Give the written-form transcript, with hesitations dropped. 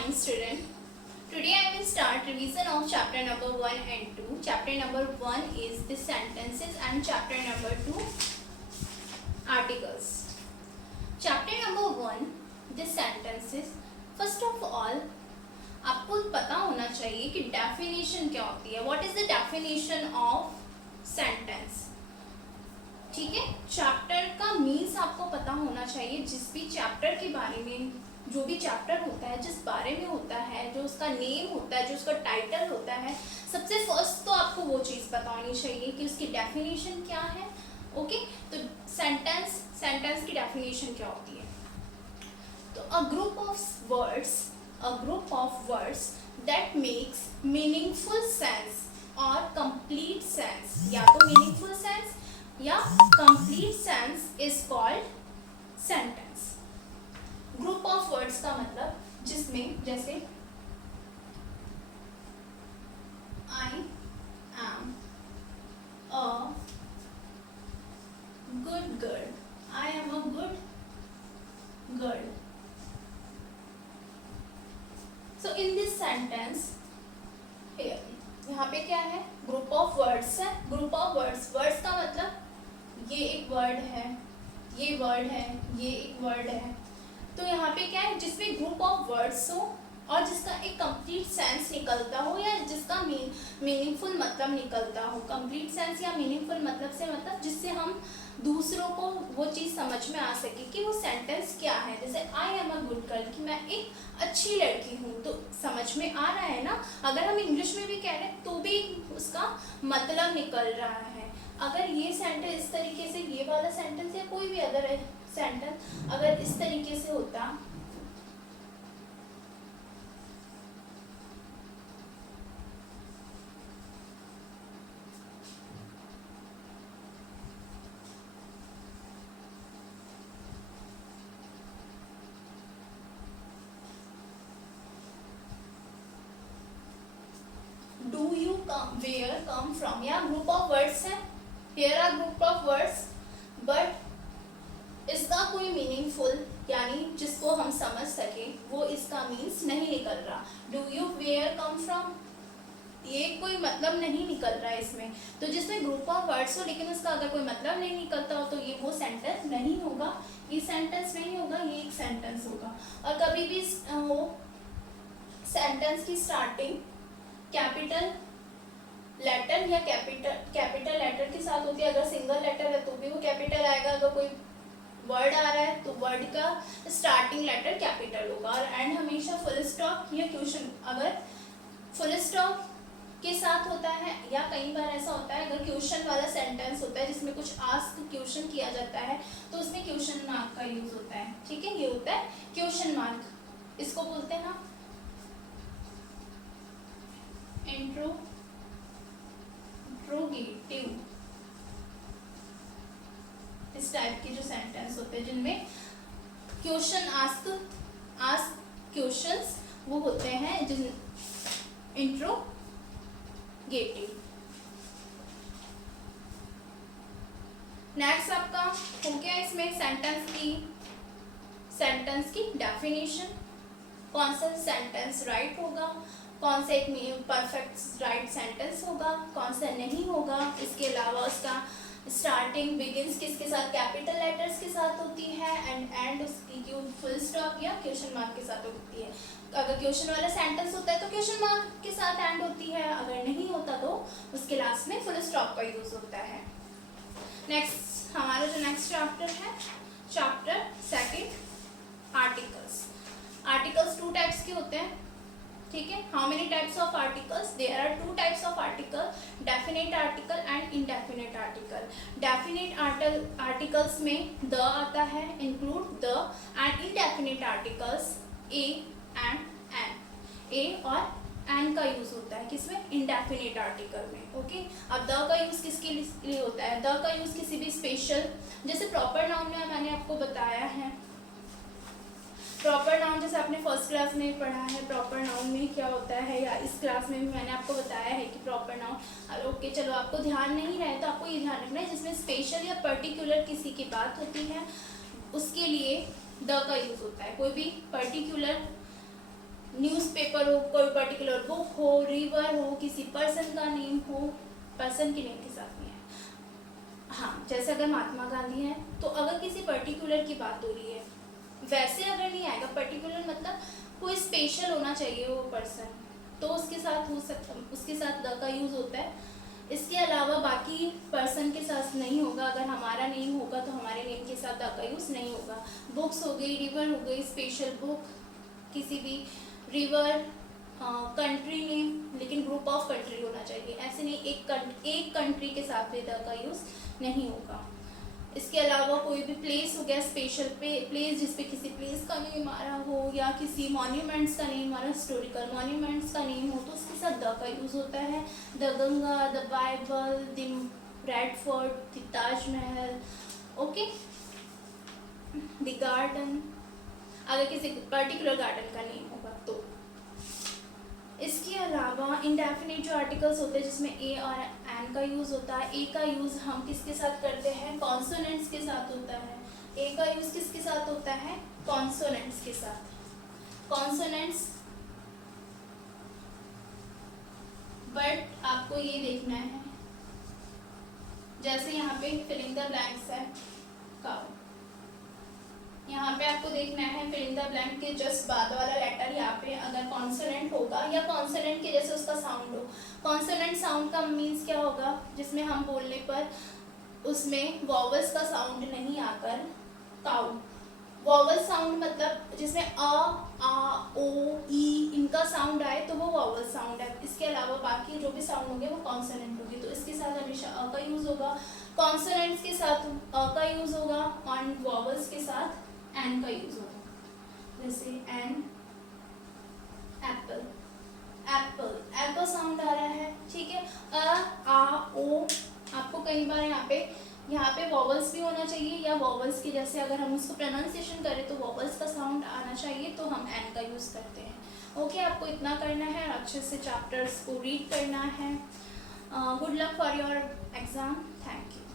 morning, student. Today I will start revision of chapter number 1 and 2. Chapter number 1 is the sentences and chapter number 2 articles. Chapter number 1 the sentences. First of all, आपको पता होना चाहिए कि definition क्या होती है. What is the definition of sentence? ठीक है, चैप्टर का मीन्स आपको पता होना चाहिए. जिस भी चैप्टर के बारे में, जो भी चैप्टर होता है, जिस बारे में होता है, जो उसका नेम होता है, जो उसका टाइटल होता है, सबसे फर्स्ट तो आपको वो चीज़ पता होनी चाहिए कि उसकी डेफिनेशन क्या है. ओके, तो सेंटेंस की डेफिनेशन क्या होती है. तो a group of words that makes meaningful sense और कंप्लीट सेंस, या तो मीनिंगफुल सेंस या complete sense is called sentence. Group of words का मतलब जिसमें जैसे I am a good girl, I am a good girl. So in this sentence यहाँ पे क्या है, ग्रुप ऑफ वर्ड्स है. ग्रुप ऑफ वर्ड्स का मतलब ये एक वर्ड है, ये वर्ड है, ये एक वर्ड है. तो यहाँ पे क्या है, जिसमें ग्रुप ऑफ वर्ड्स हो और जिसका एक कंप्लीट सेंस निकलता हो या जिसका मीनिंगफुल मतलब निकलता हो. कंप्लीट सेंस या मीनिंगफुल मतलब से मतलब जिससे हम दूसरों को वो चीज़ समझ में आ सके कि वो सेंटेंस क्या है. जैसे I am a good girl, कि मैं एक अच्छी लड़की हूँ, तो समझ में आ रहा है ना. अगर हम इंग्लिश में भी कह रहे हैं तो भी उसका मतलब निकल रहा है. अगर ये सेंटेंस इस तरीके से, ये वाला सेंटेंस या कोई भी अदर सेंटेंस अगर इस तरीके से होता, do you come, where, come from, या ग्रुप ऑफ वर्ड्स है. Here are group of words, but इसका कोई मीनिंगफुल यानी जिसको हम समझ सके वो इसका मीन्स नहीं निकल रहा. Do you where come from, ये कोई मतलब नहीं निकल रहा है इसमें. तो जिसमें ग्रुप ऑफ वर्ड्स हो लेकिन उसका अगर कोई मतलब नहीं निकलता हो तो ये वो सेंटेंस नहीं होगा, ये सेंटेंस नहीं होगा, ये एक सेंटेंस होगा. और कभी भी हो सेंटेंस की स्टार्टिंग कैपिटल लेटर या कैपिटल लेटर के साथ होती है. अगर सिंगल लेटर है तो भी वो कैपिटल आएगा. अगर कोई वर्ड आ रहा है तो वर्ड का स्टार्टिंग लेटर कैपिटल होगा. और एंड हमेशा फुल स्टॉप या क्वेश्चन, अगर फुल स्टॉप के साथ होता है या कई बार ऐसा होता है अगर क्वेश्चन वाला सेंटेंस होता है जिसमें कुछ आस्क क्वेश्चन किया जाता है तो उसमें क्वेश्चन मार्क का यूज होता है. ठीक है, ये होता है क्वेश्चन मार्क. इसको बोलते हैं ना इंट्रोगेटिव. इस टाइप के जो सेंटेंस होते हैं जिनमें क्वेश्चन आस्क क्वेश्चंस वो होते हैं जिन इंट्रोगेटिव. नेक्स्ट आपका हो गया इसमें सेंटेंस की डेफिनेशन. कौन सा सेंटेंस राइट होगा, कौन सा एक परफेक्ट राइट सेंटेंस होगा, कौन सा नहीं होगा. इसके अलावा उसका स्टार्टिंग बिगिंस किसके साथ, कैपिटल लेटर्स के साथ होती है, एंड उसकी क्यों फुल स्टॉप या क्वेश्चन मार्क के साथ होती है. अगर क्वेश्चन वाला सेंटेंस होता है तो क्वेश्चन मार्क के साथ एंड होती है, अगर नहीं होता तो उसके लास्ट में फुल स्टॉप का यूज होता है. नेक्स्ट हमारा जो नेक्स्ट चैप्टर है, chapter second, articles. Articles two types के होते हैं. ठीक है, how many types of articles, there are two types of article, definite article and indefinite article. Definite articles में द आता है, include the, and indefinite articles a and an. A और an का यूज होता है किसमें, इनडेफिनेट आर्टिकल में. Okay, अब द का यूज किसके लिए होता है, द का यूज किसी भी स्पेशल, जैसे प्रॉपर नाउन में मैंने आपको बताया है. प्रॉपर नाउन जैसे आपने फर्स्ट क्लास में पढ़ा है प्रॉपर नाउन में क्या होता है, या इस क्लास में भी मैंने आपको बताया है कि प्रॉपर नाउन. ओके, चलो आपको ध्यान नहीं रहे तो आपको ये ध्यान रखना है जिसमें स्पेशल या पर्टिकुलर किसी की बात होती है उसके लिए द का यूज होता है. कोई भी पर्टिकुलर न्यूज़पेपर हो, कोई पर्टिकुलर बुक हो, रिवर हो, किसी पर्सन का नेम हो, पर्सन के नेम के साथ नहीं है। हाँ, जैसे अगर महात्मा गांधी है तो अगर किसी पर्टिकुलर की बात हो रही है, वैसे अगर नहीं आएगा, पर्टिकुलर मतलब कोई स्पेशल होना चाहिए वो पर्सन, तो उसके साथ हो सकता, उसके साथ द का यूज़ होता है। इसके अलावा बाकी पर्सन के साथ नहीं होगा। अगर हमारा नेम होगा तो हमारे नेम के साथ द का यूज़ नहीं होगा। बुक्स हो गई, रिवर हो गई, स्पेशल बुक, किसी भी रिवर, कंट्री नेम, लेकिन ग्रुप ऑफ कंट्री होना चाहिए, ऐसे नहीं एक कंट्री के साथ भी द का यूज़ नहीं होगा। इसके अलावा कोई भी प्लेस हो गया, स्पेशल प्लेस जिसपे किसी प्लेस का नेम आ रहा हो या किसी मॉन्यूमेंट्स का नेम आ रहा है, हिस्टोरिकल मॉन्यूमेंट्स का नेम हो, तो उसके साथ द का यूज़ होता है। The Ganga, the Bible, the red fort, the Taj Mahal, okay, the garden, अगर किसी पर्टिकुलर गार्डन का नेम होगा तो। इसके अलावा इंडेफिनिट जो आर्टिकल्स होते हैं जिसमें ए और एन का यूज़ होता है, ए का यूज़ हम किसके साथ करते हैं, कॉन्सोनेंट्स के साथ होता है। ए का यूज़ किसके साथ होता है, कॉन्सोनेंट्स के साथ। कॉन्सोनेंट्स, बट आपको ये देखना है, जैसे यहाँ पे फिल इन द ब्लैंक्स है, काउ, यहाँ पे आपको देखना है फिल इन द ब्लैंक के जस्ट बाद वाला लेटर यहाँ पे अगर कॉन्सोनेंट होगा या कॉन्सोनेंट के जैसे उसका साउंड हो। कॉन्सोनेंट साउंड का मीन्स क्या होगा, जिसमें हम बोलने पर उसमें वॉवल्स का साउंड नहीं आकर काउ। वॉवल साउंड मतलब जिसमें आ ओ ई इनका साउंड आए तो वो वॉवल साउंड है। इसके अलावा बाकी जो भी साउंड होंगे वो कॉन्सोनेंट होगी, तो इसके साथ हमेशा अ का यूज़ होगा। कॉन्सोनेंट्स के साथ अ का यूज़ होगा और वॉवल्स के साथ एन का यूज होगा। जैसे an, apple, apple, apple sound आ रहा है, ठीक है। आ ओ, आपको कई बार यहाँ पे वॉवल्स भी होना चाहिए या वॉवल्स के जैसे अगर हम उसको प्रोनाउंसिएशन करें तो वॉवल्स का साउंड आना चाहिए, तो हम एन का यूज़ करते हैं। ओके, आपको इतना करना है, अच्छे से चैप्टर्स को रीड करना है। Good luck for your exam, thank you.